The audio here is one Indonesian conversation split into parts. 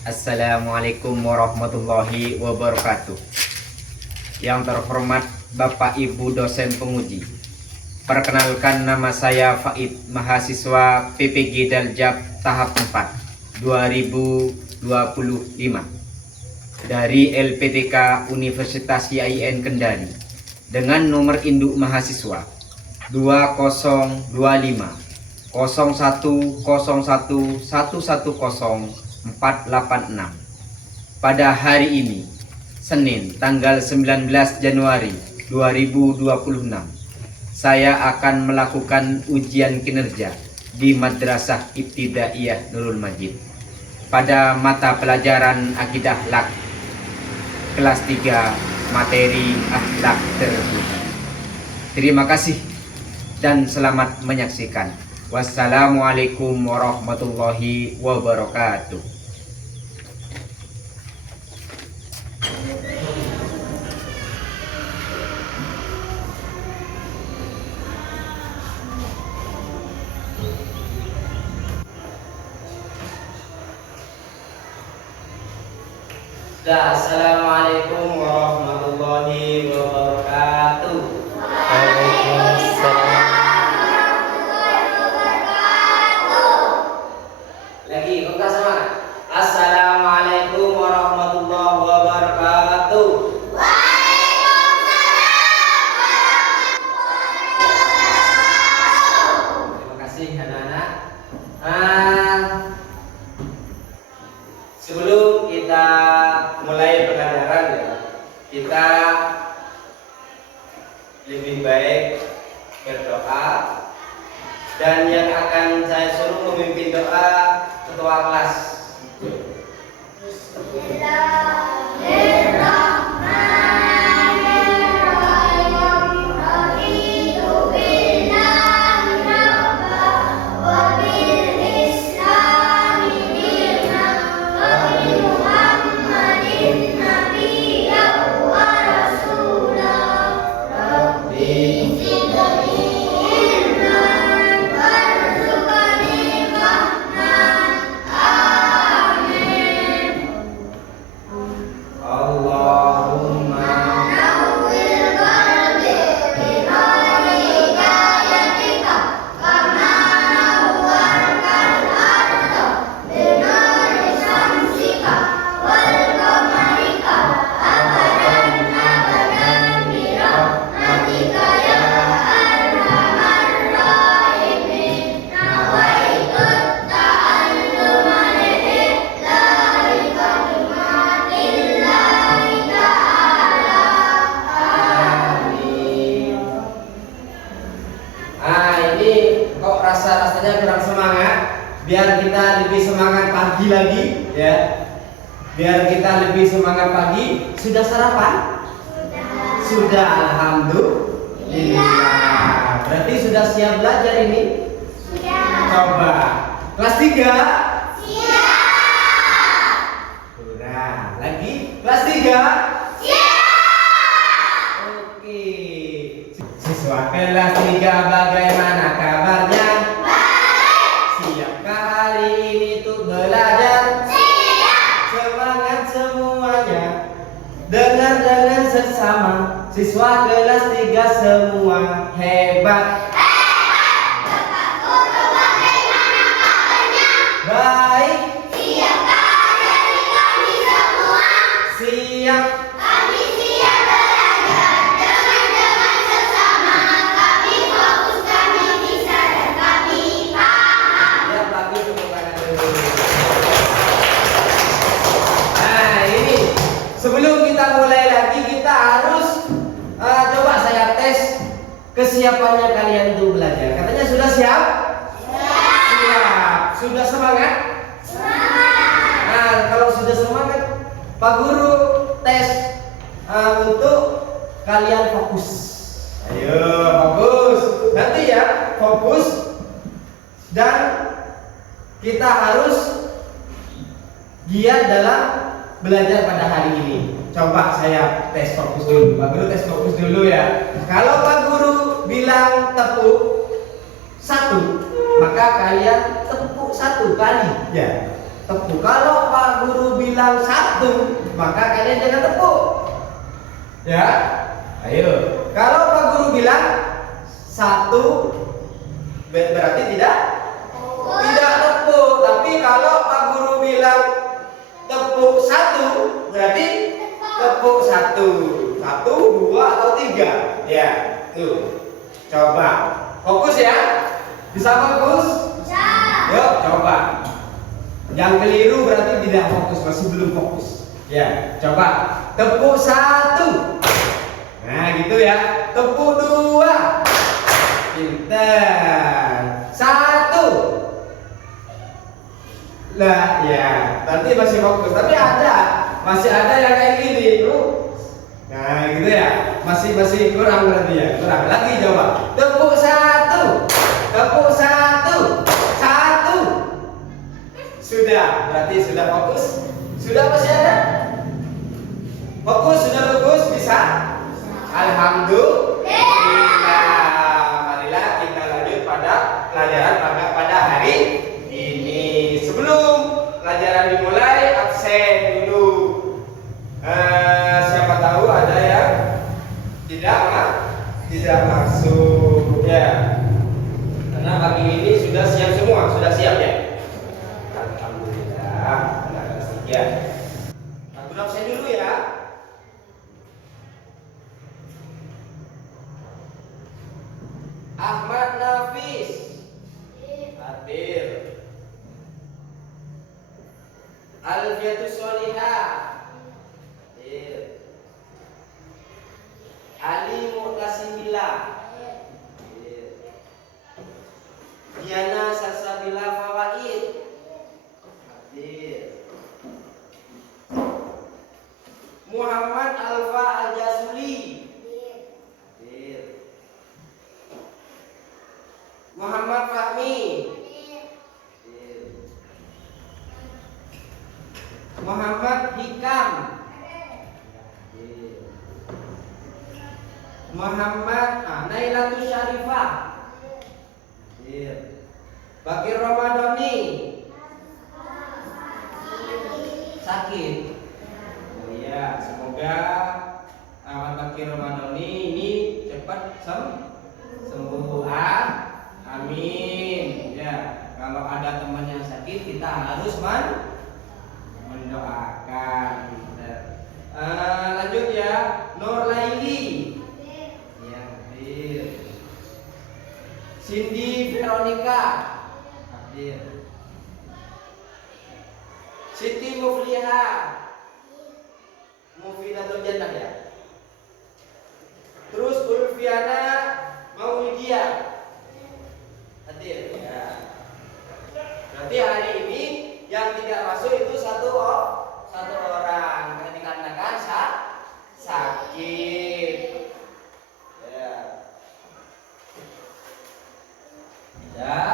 Assalamualaikum warahmatullahi wabarakatuh. Yang terhormat Bapak Ibu dosen penguji, perkenalkan nama saya Faid, mahasiswa PPG Daljab tahap 4 2025 dari LPTK Universitas IAIN Kendari dengan nomor induk mahasiswa 2025 0101 110 486. Pada hari ini, Senin tanggal 19 Januari 2026, saya akan melakukan ujian kinerja di Madrasah Ibtidaiyah Nurul Majid pada mata pelajaran Akidah Akhlak kelas 3 materi akhlak terbuka. Terima kasih dan selamat menyaksikan. Wassalamualaikum warahmatullahi wabarakatuh. Assalamualaikum warahmatullahi wabarakatuh. Waalaikumsalam. Lagi, kok tak semangat? Assalamualaikum warahmatullahi wabarakatuh. Terima kasih anak-anak. Sebelum kita mulai pelajaran ya, kita lebih baik berdoa, dan yang akan saya suruh memimpin doa ketua kelas. Rasanya kurang semangat, biar kita lebih semangat pagi lagi ya. Biar kita lebih semangat pagi. Sudah sarapan? Sudah, alhamdulillah. Berarti sudah siap belajar ini? Sudah. Coba kelas 3? Siap. Sudah. Lagi kelas 3? Siap. Oke. Siswa kelas 3 bagaimana kabarnya? Siapkah hari ini tuh belajar? Siap. Semangat semuanya. Dengar sesama. Siswa kelas 3 semua hebat. Bapak Guru bagaimana kabarnya? Baik. Siapkah dari kami semua? Siap. Kami siap belajar. Dengan sesama. Kami fokus, kami bisa, dan kami paham. Ya, bagi tepuk tangan dulu. Nah, ini sebelum kita mulai lagi, kita harus coba saya tes kesiapannya kalian untuk belajar. Katanya sudah siap? Siap. Sudah semangat? Nah, kalau sudah semangat, Pak Guru tes untuk kalian fokus. Ayo, fokus. Nanti ya, fokus. Dan kita harus giat dalam belajar pada hari ini. Coba saya tes fokus dulu. Pak Guru tes fokus dulu ya. Kalau Pak Guru bilang tepuk 1, maka kalian tepuk 1 kali ya. tepuk. Kalau Pak Guru bilang 1, maka kalian jangan tepuk. Ya, ayo. Kalau Pak Guru bilang 1, berarti tidak tepuk. Tapi kalau Pak Guru bilang tepuk 1, berarti tepuk 1, 2 atau 3. Ya, tuh. Coba fokus ya. Bisa fokus? Bisa. Yuk, coba. Yang keliru berarti tidak fokus, masih belum fokus. Ya, coba tepuk 1. Nah, gitu ya. Tepuk 2. Pintar. 1. Nah, ya, berarti masih fokus. Tapi masih ada yang kayak gini, tuh. Nah, gitu ya. Masih kurang berarti ya. Kurang. Lagi coba. Tepuk 1. Tepuk 1. 1. Sudah, berarti sudah fokus. Sudah masih ada? Fokus, sudah fokus, bisa? Alhamdulillah. Marilah kita lanjut pada pelajaran pada hari ini. Sebelum pelajaran dimulai, absen dulu. Siapa tahu ada yang tidak masuk ya. Karena pagi ini sudah siap semua, sudah siap ya. Alhamdulillah. Anak kelas 3. Aku absen dulu ya. Ahmad Nafis. Hadir. Alfiatus Solihah. Hadir. Ali Mu'tasimila. Hadir. Diana Salsabila Fawaid. Hadir. Muhammad Alfa Al-Jasuli. Hadir. Muhammad Fahmi. Hadir. Muhammad Hikam. Hadir. Muhammad Nailatus Syarifah. Hadir. Bakir Ramadhani. Sakit. Oh iya, semoga Ahmad Bakir Ramadhani ini cepat sembuh. Amin. Ya, kalau ada teman yang sakit kita harus mendoakan. Lanjut ya, Nur Laili. Ya, hadir. Cindy Veronica. Hadir. Siti Mufliha. Mufidatul Jannah ya. Terus Ulfiana Maulidia. Hadir ya. Berarti hari ini yang tidak masuk itu satu orang dikarenakan sakit. Ya.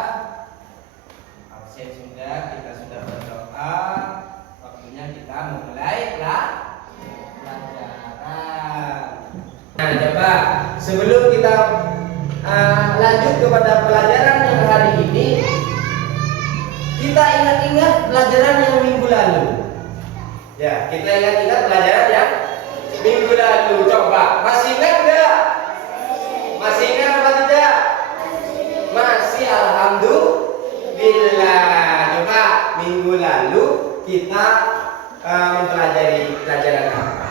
Absen sudah, kita sudah berdoa. Waktunya kita memulai pelajaran. Nah, coba sebelum kita lanjut kepada pelajaran yang hari ini, kita ingat-ingat pelajaran yang minggu lalu. Ya, kita ingat-ingat pelajaran yang minggu lalu. Coba, masih ingat enggak? Masih ingat apa tidak? Masih, alhamdulillah. Coba minggu lalu kita mempelajari pelajaran apa?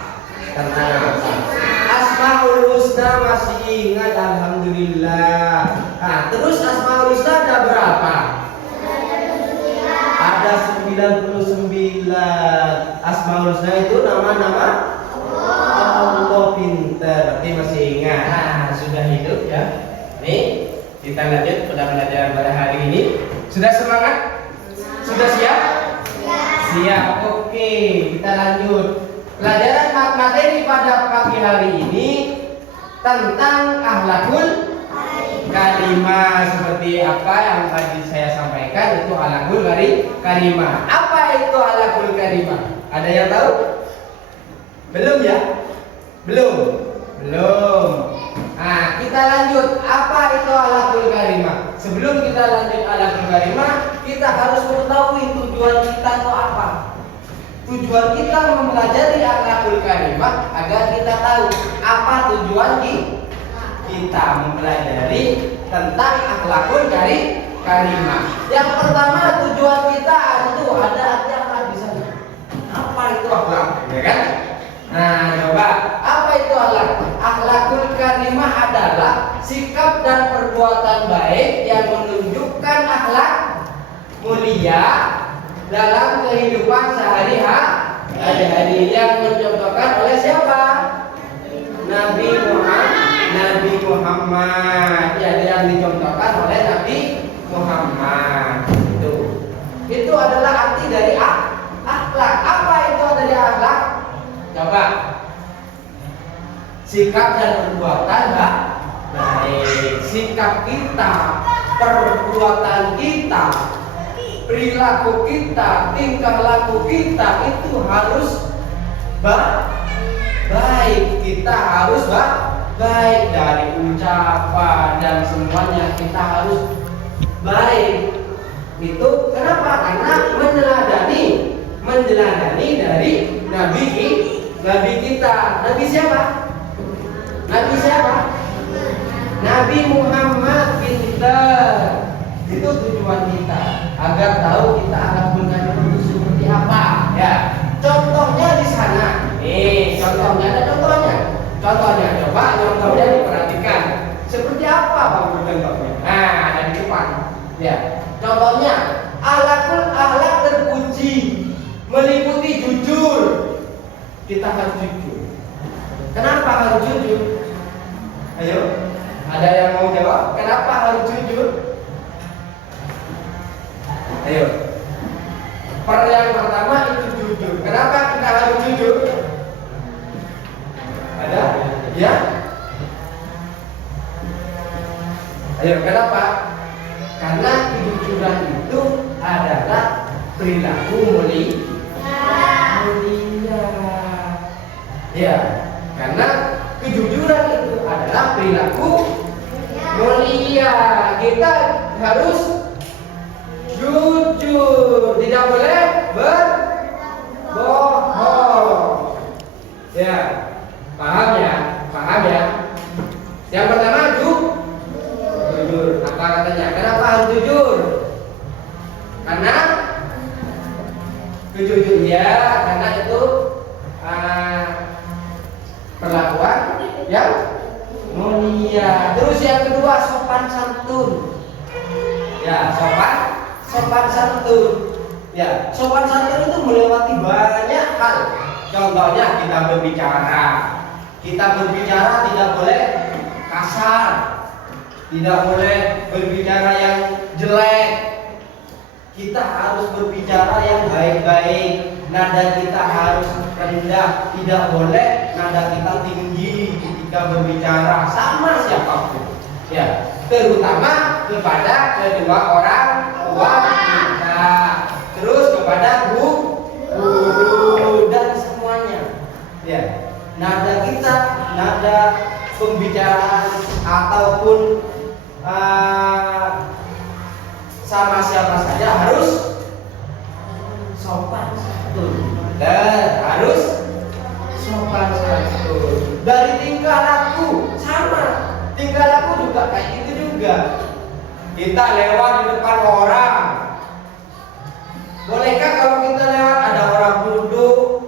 Tentang apa? Asmaul Husna masih ingat, alhamdulillah. Nah, terus Asmaul Husna ada berapa? Ada 99. Asmaul Husna itu nama-nama Allah. Pintar, berarti masih ingat. Nah, sudah hidup ya. Nih, kita lanjut pada pelajaran pada hari ini. Sudah semangat? Sudah siap? Siap. Oke, kita lanjut. Pelajaran materi pada pagi hari ini tentang akhlakul karimah. Seperti apa yang tadi saya sampaikan, itu akhlakul karimah. Apa itu akhlakul karimah? Ada yang tahu? Belum ya? Belum. Nah, kita lanjut. Apa itu akhlakul karimah? Sebelum kita lanjut akhlakul karimah, kita harus mengetahui tujuan kita itu apa. Tujuan kita mempelajari akhlakul karimah agar kita tahu apa tujuan kita mempelajari tentang akhlakul karimah. Yang pertama, tujuan kita itu ada akhlak di sana. Apa itu akhlak? Ya kan? Nah, coba apa itu akhlak? Akhlakul karimah adalah sikap dan perbuatan baik yang menunjukkan akhlak mulia dalam kehidupan sehari-hari yang mencontohkan oleh siapa? Nabi Muhammad. Ya, yang dicontohkan oleh Nabi Muhammad. Itu adalah arti dari akhlak. Apa itu dari akhlak? Coba. Sikap dan perbuatan baik. Sikap kita, perbuatan kita, perilaku kita, tingkah laku kita itu harus baik. Kita harus baik dari ucapan dan semuanya kita harus baik. Itu kenapa? Karena meneladani dari Nabi kita. Nabi siapa? Nabi Muhammad pintar. Itu tujuan kita agar tahu kita akhlakul karimah itu seperti apa. Ya, contohnya di sana. Nih, contohnya ada contohnya. Coba contohnya diperhatikan. Seperti apa Bang contohnya? Nah, ada di depan. Ya, contohnya akhlak terpuji meliputi jujur. Kita harus jujur. Kenapa harus jujur? Ayo, ada yang mau jawab? Kenapa harus jujur? Ayo. Yang pertama itu jujur. Kenapa kita harus jujur? Ada? Ya? Ayo, kenapa? Karena kejujuran itu adalah perilaku mulia. Ya, karena kejujuran itu adalah perilaku mulia. Kita harus jujur, tidak boleh berbohong. Ya, paham ya? Yang pertama jujur. Apa katanya? Kenapa harus jujur? Karena karena itu perlakuan yang mulia. Terus yang kedua sopan santun. Ya, sopan santun. Ya, sopan santun itu melewati banyak hal. Contohnya kita berbicara tidak boleh kasar, tidak boleh berbicara yang jelek. Kita harus berbicara yang baik-baik. Nada kita harus rendah, tidak boleh nada kita tinggi ketika berbicara sama siapapun. Ya, terutama kepada kedua orang tua kita, terus kepada guru dan semuanya. Ya, nada kita, nada pembicaraan ataupun sama siapa saja harus sopan santun. Dan harus sopan santun. Dari tingkah laku sama. Tingkah laku juga kayak gitu juga. Kita lewat di depan orang. Bolehkah kalau kita lewat ada orang duduk,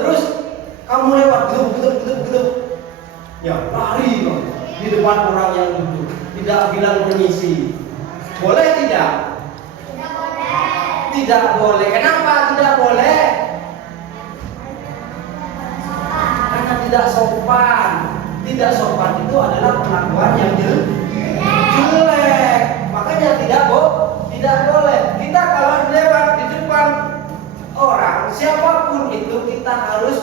terus kamu lewat gelap. Ya, lari dong di depan orang yang duduk. Tidak bilang permisi. Boleh tidak? Tidak boleh. Kenapa tidak boleh? Karena tidak sopan. Tidak sopan itu adalah perlakuan yang jelek. Makanya tidak boleh. Kita kalau lewat di depan orang siapapun itu kita harus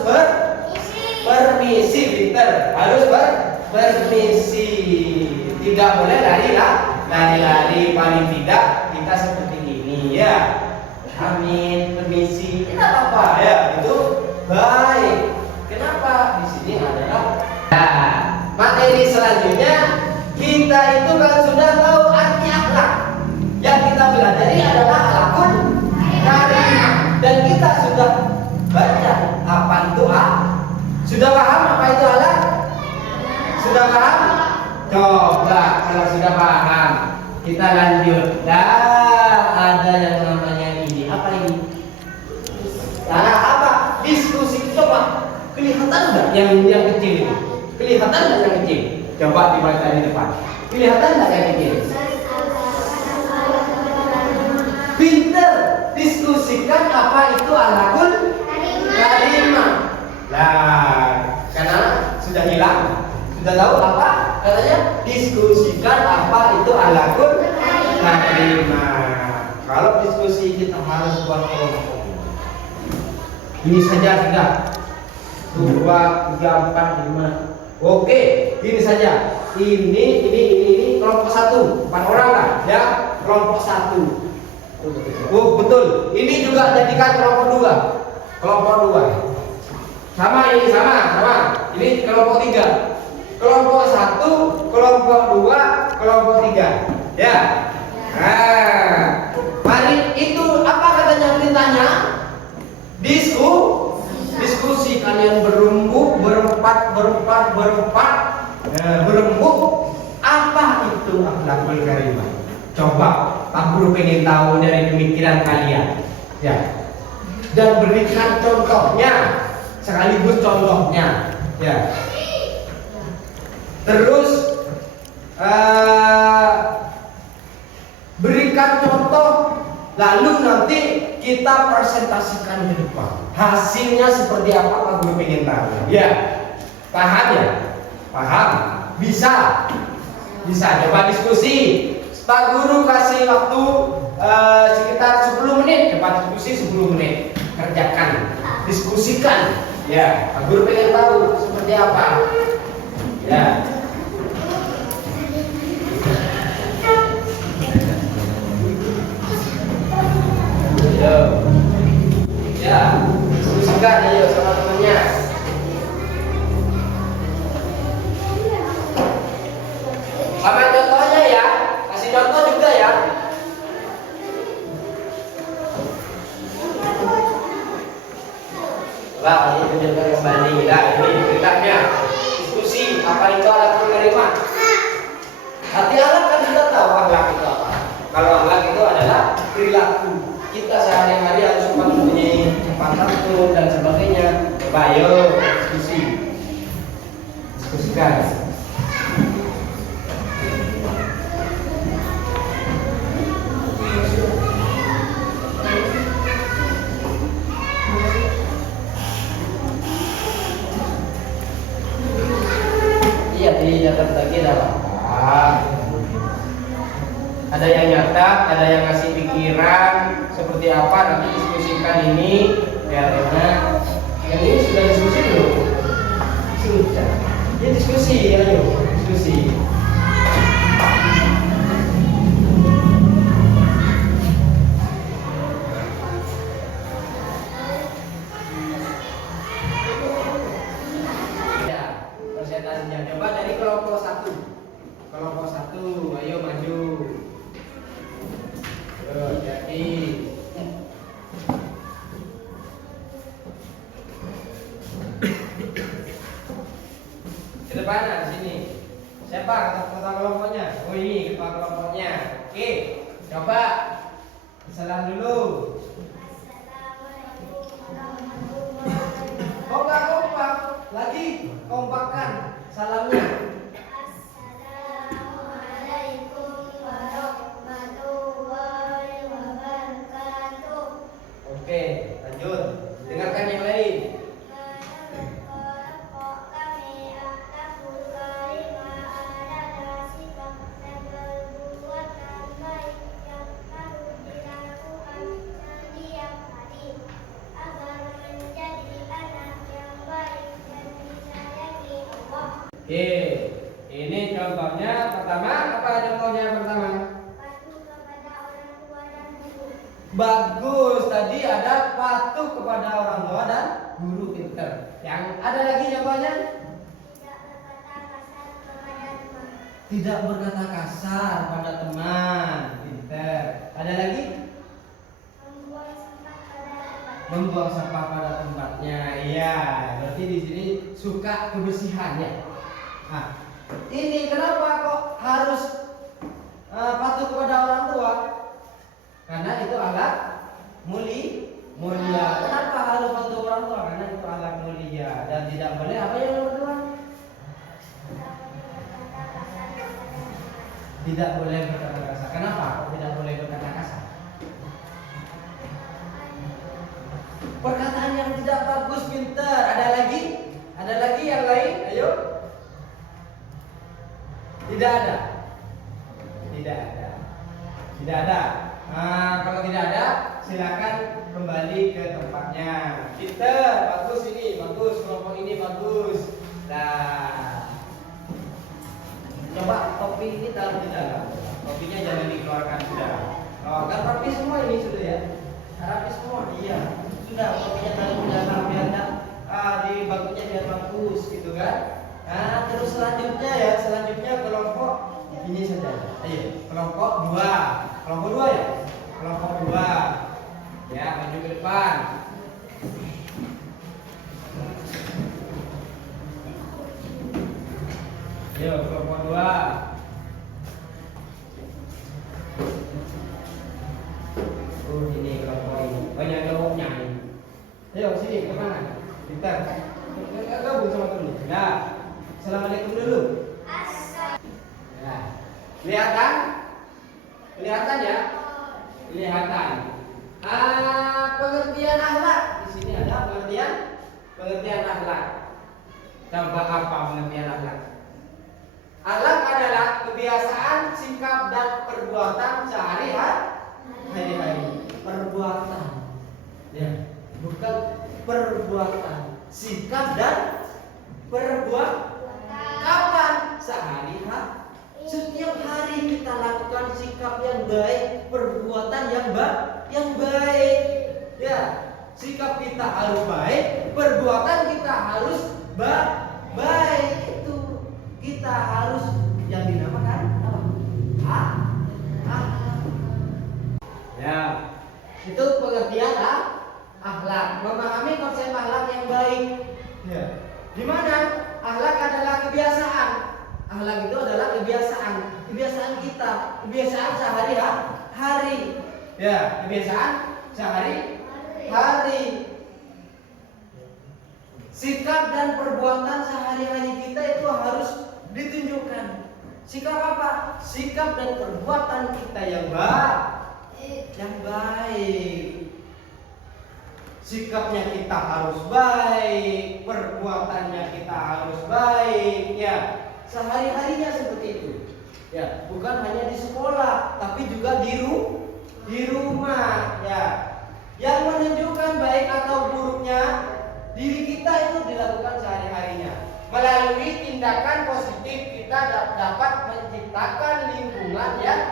permisi, Peter. Harus permisi. Tidak boleh lari-lari. Paling tidak kita seperti ini ya. Amin, permisi. Tidak apa-apa ya, itu baik. Kenapa? Di sini adalah materi selanjutnya kita itu kan sudah tahu arti akhlak. Yang kita pelajari adalah akhlakul karimah. Dan kita sudah baca apa itu Sudah paham apa itu akhlak? Sudah paham? Coba kalau sudah paham kita lanjut. Ada yang namanya ini. Apa ini? Apa? Diskusi. Coba kelihatan nggak yang kecil ini? Kelihatan nggak yang kecil? Coba dibaca di depan. Kelihatan nggak yang kecil? Pinter. Diskusikan apa itu akhlakul karimah. Lah, karena sudah hilang, sudah tahu apa katanya? Diskusikan apa itu akhlakul karimah. Kalau diskusi kita harus buat kelompok. Ini saja sudah 2, 3, 4, 5. Oke, ini saja. Ini kelompok 1, 4 orang lah, ya. Kelompok 1. Oh betul. Ini juga jadikan kelompok 2. Kelompok 2. Sama ini sama. Ini kelompok 3. Kelompok 1, kelompok 2, kelompok 3. Ya. Nah, mari itu apa katanya perintahnya? Diskusi kalian berembuk berempat. Berembuk. Apa itu akhlakul karimah? Coba Pak Guru pengen tahu dari pemikiran kalian, ya. Dan berikan contohnya, sekaligus contohnya, ya. Terus berikan contoh, lalu nanti kita presentasikan ke depan. Hasilnya seperti apa Pak Guru pengen tahu, ya. Paham ya? Paham? Bisa. Coba diskusi. Pak Guru kasih waktu sekitar 10 menit. Cepat diskusi 10 menit. Kerjakan, diskusikan. Ya, Pak Guru pengen tahu seperti apa. Ya. Ya, diskusikan ayo sama temannya. Sama contohnya ya. Contoh juga ya. Coba ini tunjukkan kembali. Nah, ini ceritanya. Diskusi apa itu akhlakul karimah. Hati akhlak kan sudah tahu akhlak itu apa. Kalau akhlak itu adalah perilaku kita sehari-hari harus mempunyai sopan santun dan sebagainya. Coba ayo diskusikan. Dicatat lagi ada apa? Ada yang nyatat, ada yang ngasih pikiran seperti apa, nanti diskusikan ini biar enak. Yang ini sudah diskusi belum? Sudah. Ya diskusi, ayo diskusi. Coba dari kelompok 1. Kelompok 1, ayo maju. Jadi ke depan sini. Siapa ketua kelompoknya? Oh ini ketua kelompoknya. Oke, coba salam dulu. Oh nggak kompak, lagi kompakkan salamnya. Assalamualaikum warahmatullahi wabarakatuh. Oke, lanjut. Dengarkan yang lain. Oke, ini contohnya pertama. Apa contohnya pertama? Patuh kepada orang tua dan guru. Bagus, tadi ada patuh kepada orang tua dan guru, pinter. Yang ada lagi contohnya? Tidak berkata kasar Tidak berkata kasar pada teman. Pinter. Ada lagi? Membuang sampah pada tempat. Membuang sampah pada tempatnya. Iya, berarti di sini suka kebersihannya. Nah, ini kenapa kok harus patuh kepada orang tua? Karena itu alat mulia. Kenapa harus patuh orang tua? Karena itu alat mulia dan tidak boleh apa yang nomor dua? Tidak boleh berkata kasar. Kenapa kok tidak boleh berkata kasar? Perkataan yang tidak bagus, pintar. Ada lagi? Ada lagi yang lain? Ayo. Tidak ada. Tidak ada. Tidak ada. Nah, kalau tidak ada, silakan kembali ke tempatnya. Pintar, bagus ini, bagus. Kelompok ini bagus. Nah, coba topi ini taruh di dalam. Topinya jangan dikeluarkan sudah. Oh, kan rapi semua ini sudah ya. Rapi semua, iya. Sudah topinya taruh di dalam biar di bakunya biar bagus gitu kan. Nah, terus selanjutnya kelompok ini saja. Ayo, kelompok 2. Kelompok 2 ya? Kelompok 2. Ya, maju ke depan. Ayo, kelompok 2. Ini kelompok ini. Banyak kelompoknya ini. Ayo, sini ke mana? Pintar. Gabung sama temen. Nah, assalamualaikum dulu. Nah, kelihatan? Kelihatan ya? Kelihatan. Pengertian akhlak. Di sini ada pengertian akhlak. Coba apa pengertian akhlak? Akhlak adalah kebiasaan, sikap dan perbuatan sehari-hari. Perbuatan. Ya, bukan perbuatan. Sikap dan perbuatan. Kapan? Sehari-hari. Setiap hari kita lakukan sikap yang baik, perbuatan yang baik. Ya, sikap kita harus baik, perbuatan kita harus baik. Itu kita harus yang dinamakan apa? Ya, itu pengertian akhlak. Memahami konsep akhlak yang baik. Ya. Di mana akhlak adalah kebiasaan. Akhlak itu adalah kebiasaan kita, kebiasaan sehari-hari. Ya, kebiasaan sehari-hari. Sikap dan perbuatan sehari-hari kita itu harus ditunjukkan. Sikap apa? Sikap dan perbuatan kita yang baik. Sikapnya kita harus baik, perbuatannya kita harus baik, ya. Sehari-harinya seperti itu. Ya, bukan hanya di sekolah, tapi juga di rumah, ya. Yang menunjukkan baik atau buruknya diri kita itu dilakukan sehari-harinya. Melalui tindakan positif kita dapat menciptakan lingkungan yang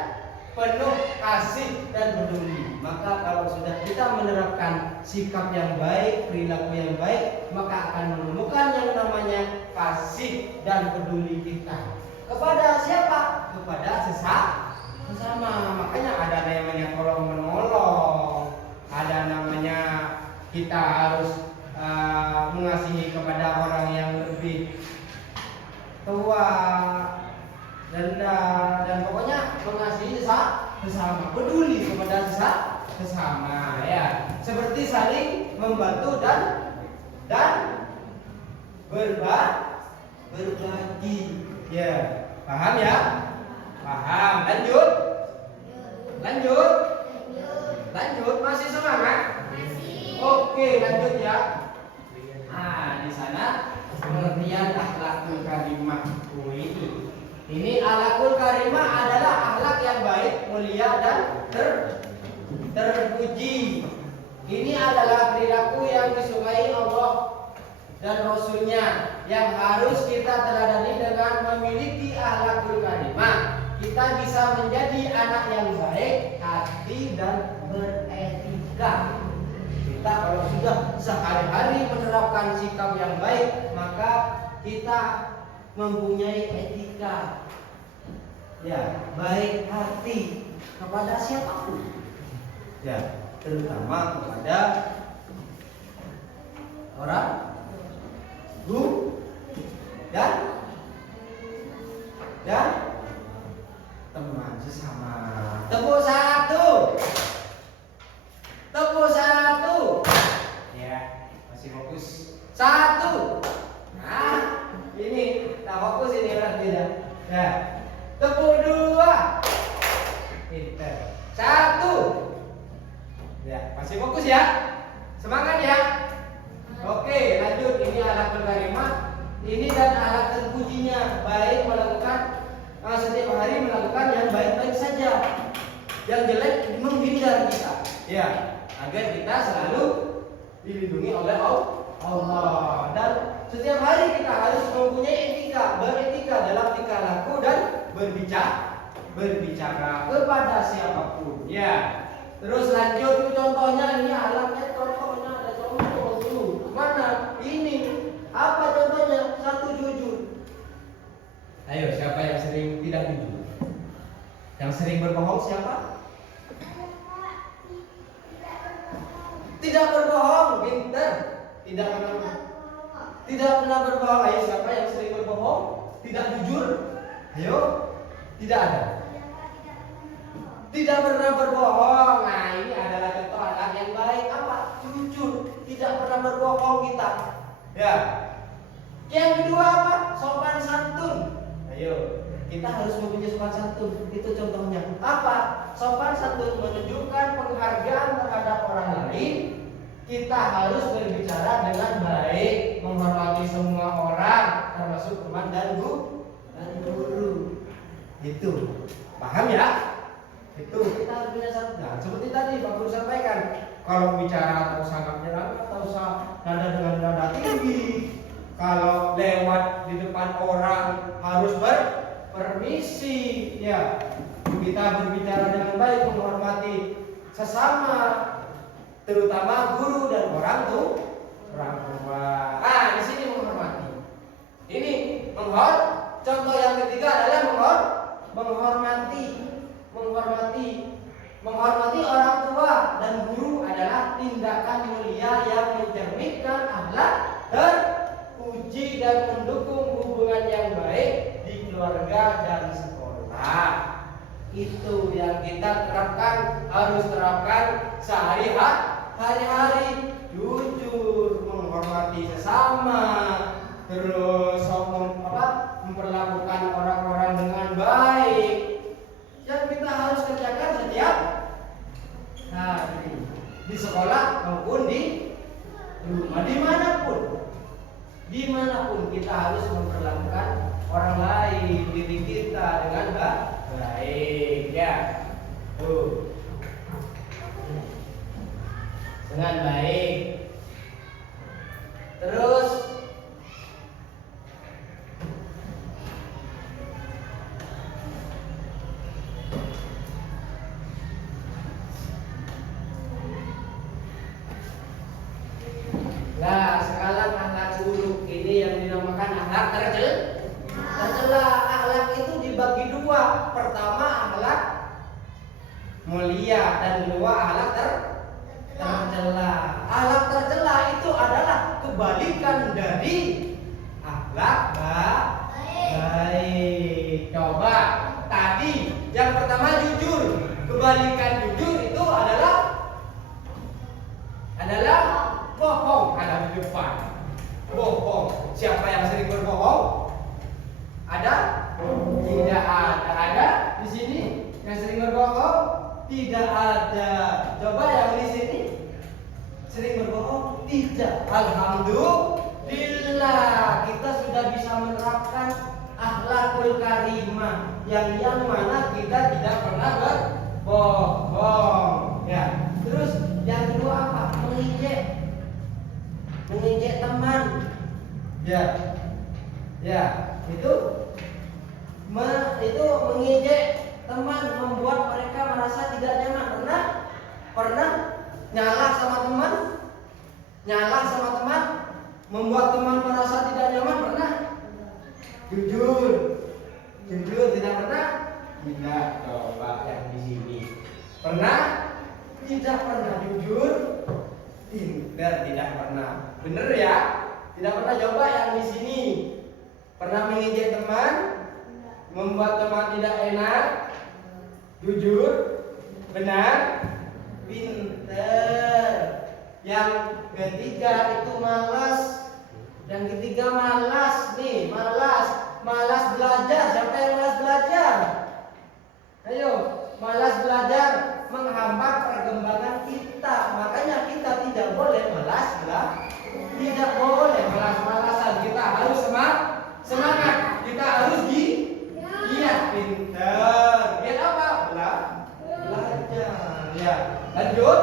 penuh kasih dan peduli. Maka kalau sudah kita menerapkan sikap yang baik, perilaku yang baik, maka akan menemukan yang namanya kasih dan peduli kita. Kepada siapa? Kepada sesama. Makanya ada namanya tolong menolong. Ada namanya kita harus mengasihi kepada orang yang lebih tua, rendah, dan pokoknya mengasihi sesama, peduli kepada sesama, ya. Seperti saling membantu dan berbagi, ya. Paham ya? Paham. Lanjut. Masih semangat? Oke, lanjut ya. Di sana pengertian akhlakul karimah ini. Ini akhlakul karimah adalah akhlak yang baik, mulia dan terpuji. Ini adalah perilaku yang disukai Allah dan Rasulnya yang harus kita teladani dengan memiliki akhlakul karimah. Kita bisa menjadi anak yang baik hati dan beretika. Kita kalau sudah sehari-hari menerapkan sikap yang baik, maka kita mempunyai etika. Ya, baik hati kepada siapapun. Ya, terutama kepada orang guru dan teman sesama. Tepuk satu. Tepuk satu. Ya, masih fokus. Satu. Nah, ini tak fokus ini berarti tidak. Ya. Tepuk dua. Pinter. Satu. Ya, masih fokus ya. Semangat ya. Oke, lanjut. Ini alat berkalimat. Ini dan alat terpujinya. Baik melakukan setiap hari melakukan yang baik-baik saja. Yang jelek menghindar kita. Ya, agar kita selalu dilindungi oleh Allah. Dan setiap hari kita harus mempunyai etika, beretika dalam tingkah laku dan berbicara kepada siapapun. Ya. Terus lanjut contohnya ini alatnya contohnya ada contoh dulu. Mana? Ini. Apa contohnya? Satu jujur. Ayo, siapa yang sering tidak jujur? Yang sering berbohong siapa? Tidak berbohong, pinter. Tidak pernah berbohong. Ayo, siapa yang sering berbohong? Tidak jujur? Ayo, tidak ada. Tidak pernah berbohong. Nah, ini adalah contoh anak yang baik. Apa? Jujur. Tidak pernah berbohong kita. Ya. Yang kedua apa? Sopan santun. Ayo, kita harus mempunyai sopan santun. Itu contohnya. Apa? Sopan santun menunjukkan penghargaan terhadap orang lain. Kita harus berbicara dengan baik, menghormati semua orang, termasuk teman dan guru. Itu. Paham ya? Itu kita harus punya santun. Nah, seperti tadi Pak Guru sampaikan, kalau bicara tak usah nyerang, tak usah nada dengan nada tinggi. Kalau lewat di depan orang harus berpermisi. Ya, kita berbicara dengan baik, menghormati sesama, terutama guru dan orang tua. Ah, di sini menghormati. Ini contoh yang ketiga adalah menghormati orang tua dan guru adalah tindakan mulia yang mencerminkan akhlak terpuji dan mendukung hubungan yang baik di keluarga dan sekolah. Itu yang kita harus terapkan sehari-hari. Jujur, menghormati sesama, terus memperlakukan orang-orang dengan baik. Yang kita harus kerjakan setiap hari di sekolah maupun di rumah, dimanapun kita harus memperlakukan orang lain, diri kita dengan baik, ya. Dengan baik. Terus sekarang akhlak buruk ini yang dinamakan akhlak tercela. Akhlak itu dibagi dua. Pertama akhlak mulia dan kedua akhlak tercela. Akhlak tercela itu adalah kebalikan dari akhlak baik. Coba tadi yang pertama jujur. Kebalikan jujur itu adalah bohong. Ada di depan. Bohong. Siapa yang sering berbohong? Ada? Tidak ada. Ada di sini yang sering berbohong? Tidak ada. Coba yang di sini sering berbohong? Tidak. Alhamdulillah, kita sudah bisa menerapkan akhlakul karimah yang mana kita tidak pernah berbohong. Ya. Terus yang kedua apa? Mengejek teman. Ya. Itu mengejek teman, membuat mereka merasa tidak nyaman. Pernah nyalah sama teman, membuat teman merasa tidak nyaman. Pernah? Jujur tidak pernah. Tidak. Coba yang di sini. Pernah? Tidak pernah jujur. Pinter, tidak pernah. Bener ya? Tidak pernah. Coba yang di sini. Pernah mengejek teman? Membuat teman tidak enak? Jujur? Benar? Pinter. Yang ketiga itu malas. Yang ketiga malas nih, malas belajar. Siapa yang malas belajar? Ayo, malas belajar menghambat perkembangan kita. Makanya kita tidak boleh malas belajar. Tidak boleh malas-malasan. Kita harus semangat. Kita harus giat. Pinter. Giat apa? Belajar. Ya, lanjut.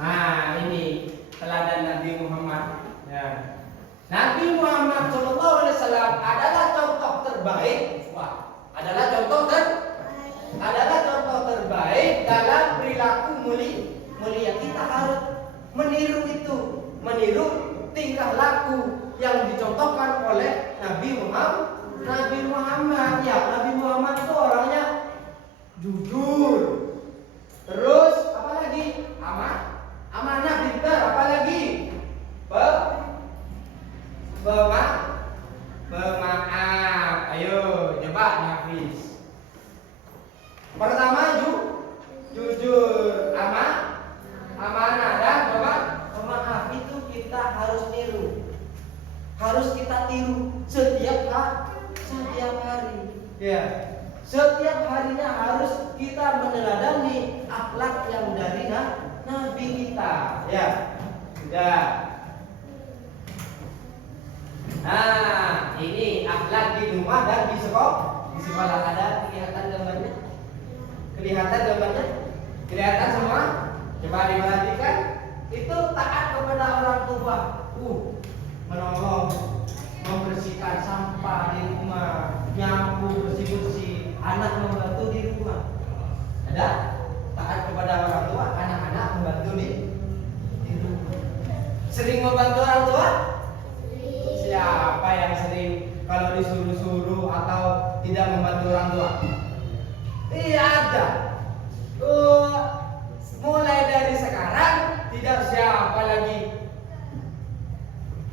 Nah, ini teladan Nabi Muhammad. Ya. Nabi Muhammad SAW adalah contoh terbaik. Adalah contoh terbaik dalam perilaku mulia. Kita harus meniru itu, meniru tingkah laku yang dicontohkan oleh Nabi Muhammad. Ya, Nabi Muhammad itu orangnya jujur. Terus apa lagi? Amanah, pintar. Apa lagi? Pemaaf. Ayo, coba Nafis. Pertama jujur, amanah dan pemaaf. Itu kita harus niru. Harus kita tiru setiap hari. Ya. Setiap harinya harus kita meneladani akhlak yang dari Nabi kita. Ya. Sudah. Nah, ini akhlak di rumah dan di sekolah. Di sekolah ada kelihatan gambarnya? Kelihatan semua? Coba diperhatikan. Itu taat kepada orang tua. Menolong, membersihkan sampah di rumah, nyapu, bersih-bersih, anak membantu di rumah. Ada? Taat kepada orang tua, anak-anak membantu di rumah. Sering membantu orang tua? Siapa yang sering kalau disuruh-suruh atau tidak membantu orang tua? Iya ada. Mulai dari sekarang tidak siapa lagi.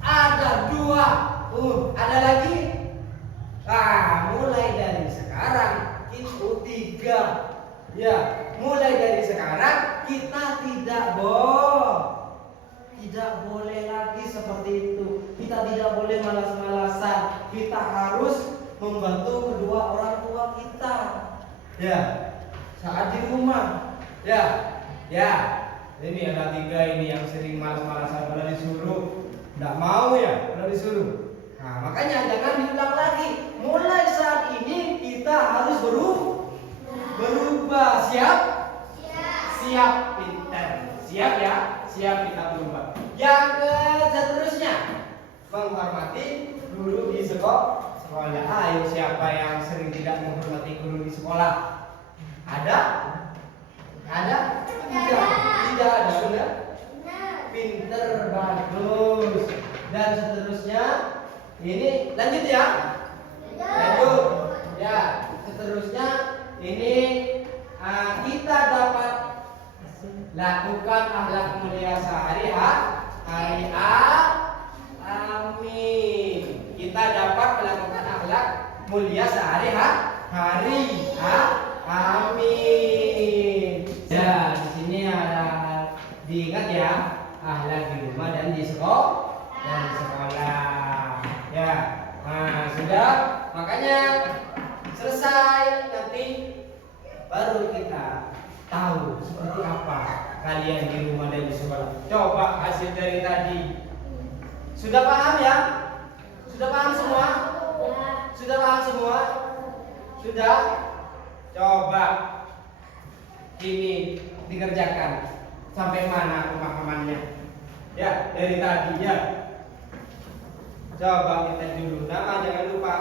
Ada 2. Ada lagi? Mulai dari sekarang itu 3. Ya, mulai dari sekarang kita tidak boleh lagi seperti itu. Kita tidak boleh malas-malasan. Kita harus membantu kedua orang tua kita. Ya, saat di rumah. Ya. Ini ada 3 ini yang sering malas-malasan pada disuruh. Tidak mau ya pada disuruh. Nah, makanya jangan diulang lagi. Mulai saat ini kita harus berubah. Siap? Siap, pintar. Siap ya? Siap kita berubah. Yang seterusnya, menghormati guru di sekolah. Ayo, siapa yang sering tidak menghormati guru di sekolah? Ada? Tidak ada, sudah? Pinter, bagus. Dan seterusnya, ini lanjut ya? Lanjut. Ya, seterusnya ini kita dapat lakukan akhlak mulia sehari-hari. Amin. Kita dapat melakukan akhlak mulia sehari-hari. Amin. Ya, di sini ada diingat ya, akhlak di rumah dan di sekolah. Ya. Nah, sudah. Makanya selesai nanti baru kita tahu seperti apa kalian di rumah dan di sekolah. Coba hasil dari tadi. Sudah paham ya? Sudah paham semua? Sudah paham semua? Sudah? Coba ini dikerjakan sampai mana pemahamannya? Ya, dari tadi ya. Coba kita dulu. Nama jangan lupa.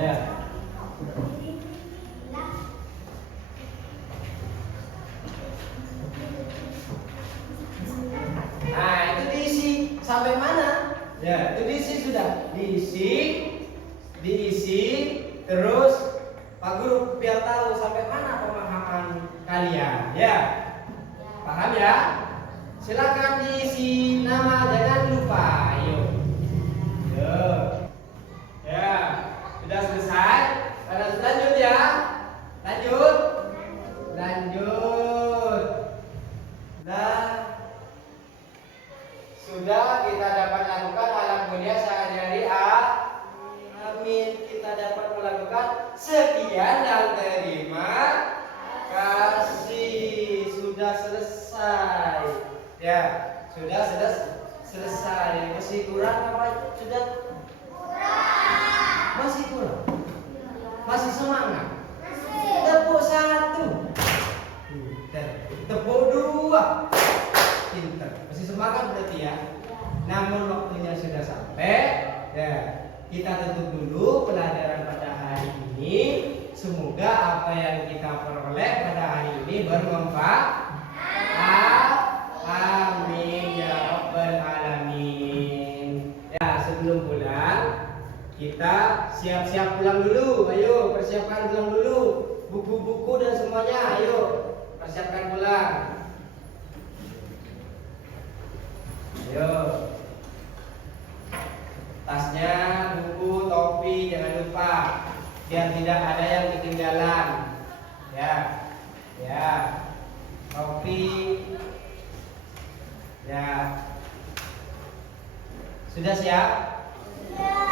Ya. Nah, itu diisi sampai mana? Ya, itu diisi sudah. Diisi, terus Pak Guru biar tahu sampai mana pemahaman kalian. Ya, paham ya? Silakan diisi nama, jangan lupa. Ayo. Yo. Ya, sudah selesai. Lanjut ya. Lanjut. Sudah kita dapat lakukan alhamdulillah sehari-hari. Amin. Kita dapat melakukan sekian dan terima kasih. Sudah selesai. Ya, sudah selesai. Masih kurang apa? Sudah kurang. Masih kurang. Masih semangat. Tepuk 1. Pinter. Tepuk 2. Pinter. Masih semangat berarti ya. Namun waktunya sudah sampai. Ya, kita tutup dulu pelajaran pada hari ini. Semoga apa yang kita peroleh pada hari ini bermanfaat. Amin ya rabbal alamin. Ya, sebelum pulang kita siap-siap pulang dulu. Ayo, persiapkan pulang dulu. Buku-buku dan semuanya, ayo persiapkan pulang. Ayo. Tasnya, buku, topi jangan lupa. Biar tidak ada yang ketinggalan. Ya. Ya. Topi. Ya. Sudah siap? Ya.